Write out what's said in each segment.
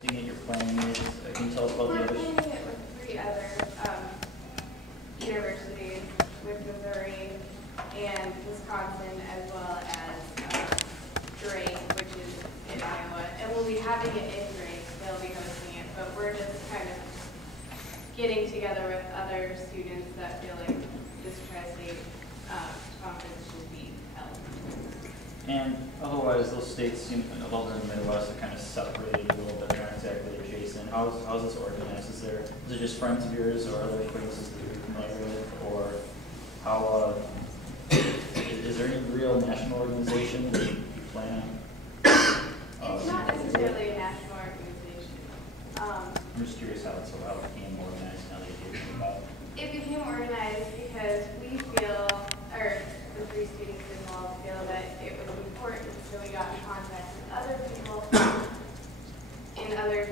You're planning it. Can you tell us about the We're others? planning it with 3 other universities, with Missouri and Wisconsin, as well as Drake, which is in Iowa. And we'll be having it in Drake. They'll be hosting it, but we're just kind of getting together with other students that feel like this tri-state conference should be held. And otherwise, those states seem, other than the Midwest, are kind of separated a little bit. They're not exactly adjacent. How's this organized? Is it just friends of yours or other acquaintances that you're familiar with, or how? Is there any real national organization that you plan on? It's not necessarily a national organization. I'm just curious how it became organized now that you hear about it. It became organized because we feel, or the 3 students involved feel that it was important, so we got in contact with other people in other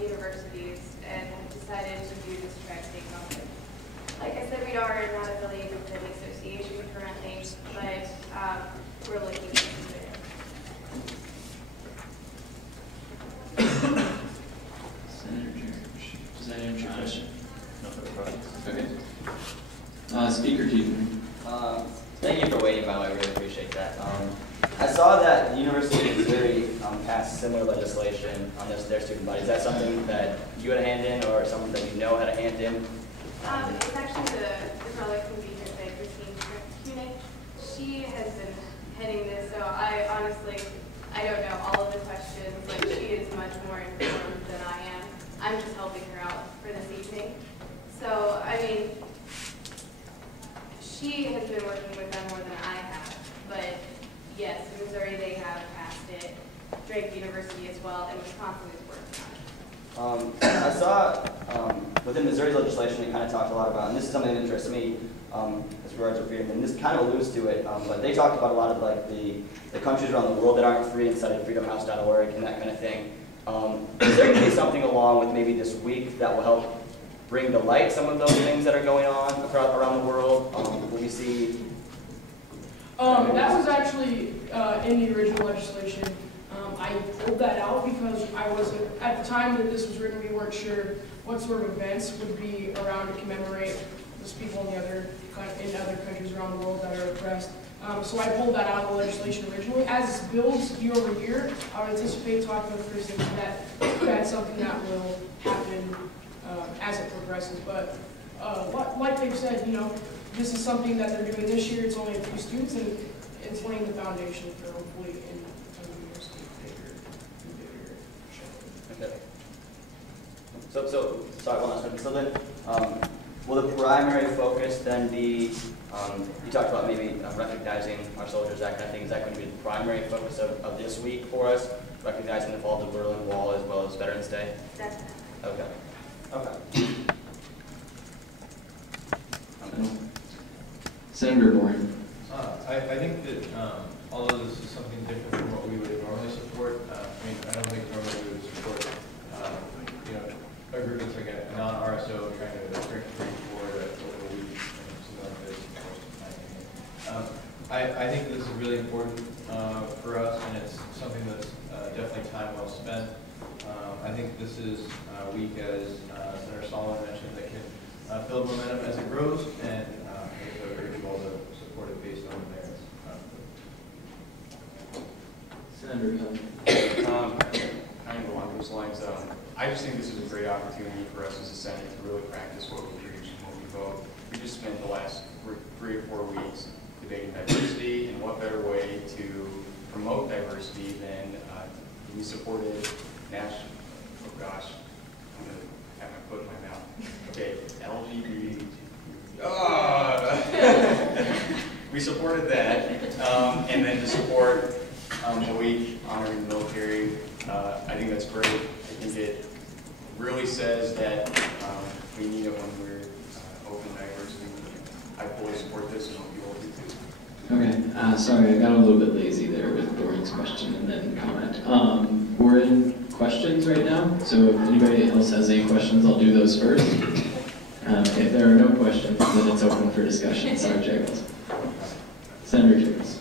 universities and decided to do this tri-state conference. Like I said, we are not affiliated with an association currently, but we're looking into it. Senator George, does that answer your question? No further questions. Okay. Speaker Keith. Thank you for waiting, by the way. I really appreciate that. I saw that the University of Missouri passed similar legislation on their student body. Is that something that you had a hand in, or someone that you know had a hand in? It's actually the girl that can be here today, Christine Kunig. She has been heading this, so I honestly don't know all of the questions. Like, she is much more informed than I am. I'm just helping her out for this evening. So, I mean, she has been working with them more than I have. But yes, in Missouri they have passed it. Drake University as well, and Wisconsin is working on it. I saw within Missouri's legislation, it kind of talked a lot about, and this is something that interests me as regards to freedom, and this kind of alludes to it, but they talked about a lot of like the countries around the world that aren't free and cited freedomhouse.org and that kind of thing. Is there going to be something along with maybe this week that will help bring to light some of those things that are going on around the world? Will we see? That was actually in the original legislation. I pulled that out because I wasn't, at the time that this was written, we weren't sure what sort of events would be around to commemorate those people in other countries around the world that are oppressed. So I pulled that out of the legislation originally. As this builds year over year, I would anticipate talking with Kristen that that's something that will happen as it progresses. But like they've said, you know, this is something that they're doing this year. It's only a few students, and it's laying the foundation for hopefully in coming years to be bigger. Okay. So sorry, one last one. So then, will the primary focus then be? You talked about maybe recognizing our soldiers, that kind of thing. Is that going to be the primary focus of this week for us? Recognizing the fall of the Berlin Wall as well as Veterans Day? Definitely. Okay. Okay. Senator Bourne. I think that although this is something different from what we would normally support, I don't think normally we would support a group that's like a non-RSO trying to drink free for a week and something like this. I think this is really important for us, and it's something that's definitely time well spent. I think this is a week, as Senator Solomon mentioned, that can build momentum as it grows, and I urge you all to support it based on the merits. Senator Kelly. Kind of along those lines, I just think this is a great opportunity for us as a Senate to really practice what we preach and what we vote. We just spent the last 3 or 4 weeks debating diversity, and what better way to promote diversity than we supported national, oh gosh, I'm going to have my foot in my mouth. Okay, LGBT. We supported that, and then to support a week honoring the military. I think that's great. I think it really says that we need it when we're open to diversity. I fully support this, and hope you all do too. Okay, sorry, I got a little bit lazy there with Bourne's question and then comment. We're in questions right now, so if anybody else has any questions, I'll do those first. If there are no questions, then it's open for discussion. Sorry, Gerald. Senator Jones.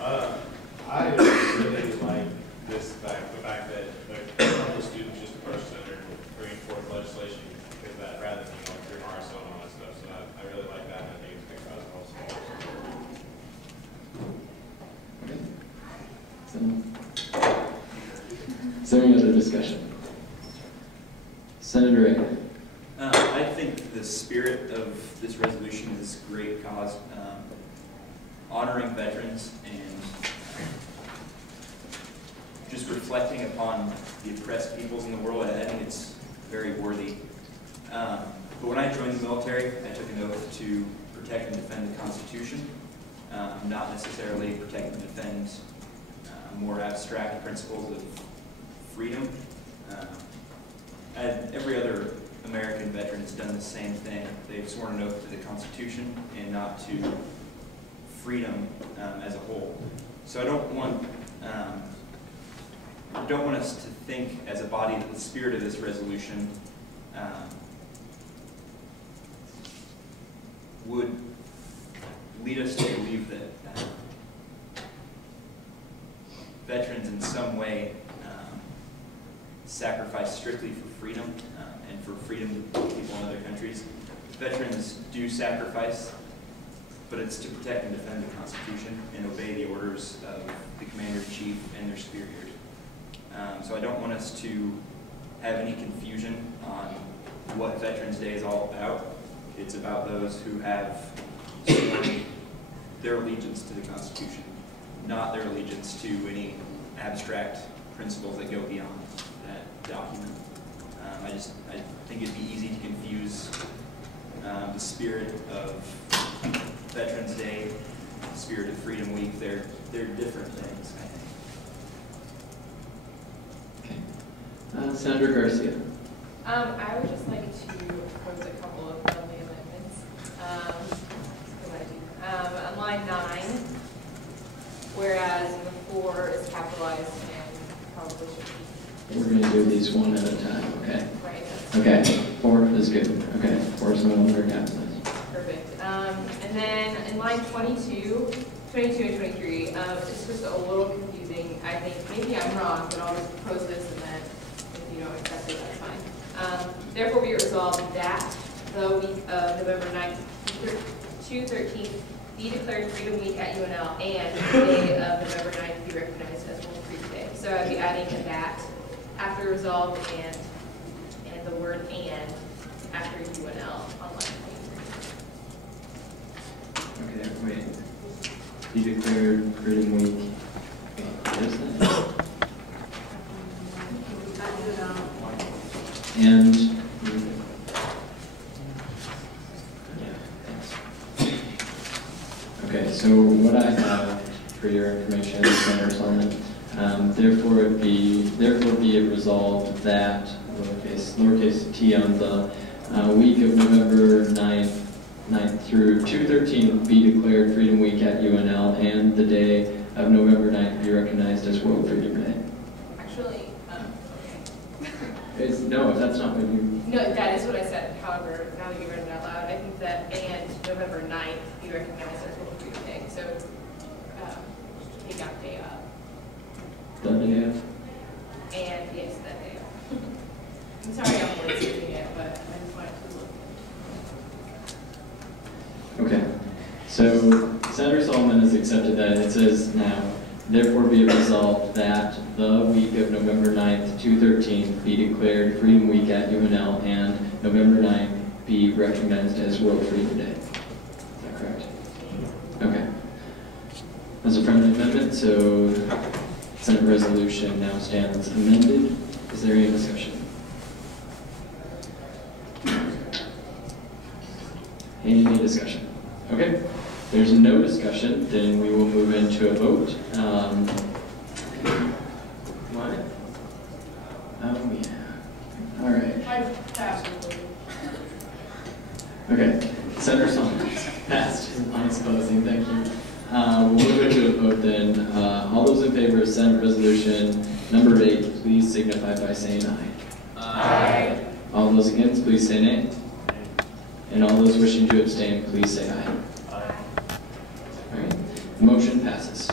I really like the fact that the there any other discussion? Senator Ray. I think the spirit of this resolution is a great cause. Honoring veterans and just reflecting upon the oppressed peoples in the world, I think it's very worthy. But when I joined the military, I took an oath to protect and defend the Constitution, not necessarily protect and defend more abstract principles of freedom. Every other American veteran has done the same thing. They've sworn an oath to the Constitution and not to freedom as a whole. So I don't want us to think as a body that the spirit of this resolution would lead us to believe that veterans in some way sacrifice strictly for freedom and for freedom to people in other countries. Veterans do sacrifice, but it's to protect and defend the Constitution and obey the orders of the Commander-in-Chief and their superiors. So I don't want us to have any confusion on what Veterans Day is all about. It's about those who have sworn their allegiance to the Constitution, not their allegiance to any abstract principles that go beyond that document. I think it'd be easy to confuse the spirit of Veterans Day, the spirit of Freedom Week. They're different things, I think. Okay. Senator Garcia. I would just like to propose a couple of friendly amendments. On line 9, whereas the 4 is capitalized and probably should be. We're going to do these one at a time, okay? Right. Okay, 4 is good. Okay, 4 is no longer capitalized. Perfect. And then in line 22 and 23, it's just a little confusing. I think maybe I'm wrong, but I'll just propose this and then if you don't accept it, that's fine. Therefore, be it resolved that the week of November 9th to 13th be declared Freedom Week at UNL and the day of November 9th be recognized as World Freedom Day. So I'd be adding a that after resolved and the word and after UNL on line 23. Okay, wait. Be declared Freedom Week. What is that? And yeah, thanks. Okay, so what I have for your information, Senator Solomon, therefore be it resolved that lowercase t on the week of November 9th through 2/13 be declared Freedom Week at UNL and the day of November 9th be recognized as World Freedom Day. Actually, No, that's not what you... no, that is what I said. However, now that you read it out loud, I think that and November 9th be recognized as World Freedom Day. So take out day of. The day of? And yes, that day of. I'm sorry I'm wordsmithing it, but I just wanted to look. Okay. So Senator Solomon has accepted that. It says now, therefore be it resolved that the week of November 9th to 13th be declared Freedom Week at UNL and November 9th be recognized as World Freedom Day. Is that correct? Okay. That's a friendly amendment, so Senate resolution now stands amended. Is there any discussion? Any discussion? Okay. There's no discussion, then we will move into a vote. What? Oh, yeah. All right. I passed it. Okay. Senator Saunders passed on his closing. Thank you. We'll move into a vote then. All those in favor of Senate Resolution number 8, please signify by saying aye. Aye. All those against, please say nay. And all those wishing to abstain, please say aye. Aye. All right. Motion passes.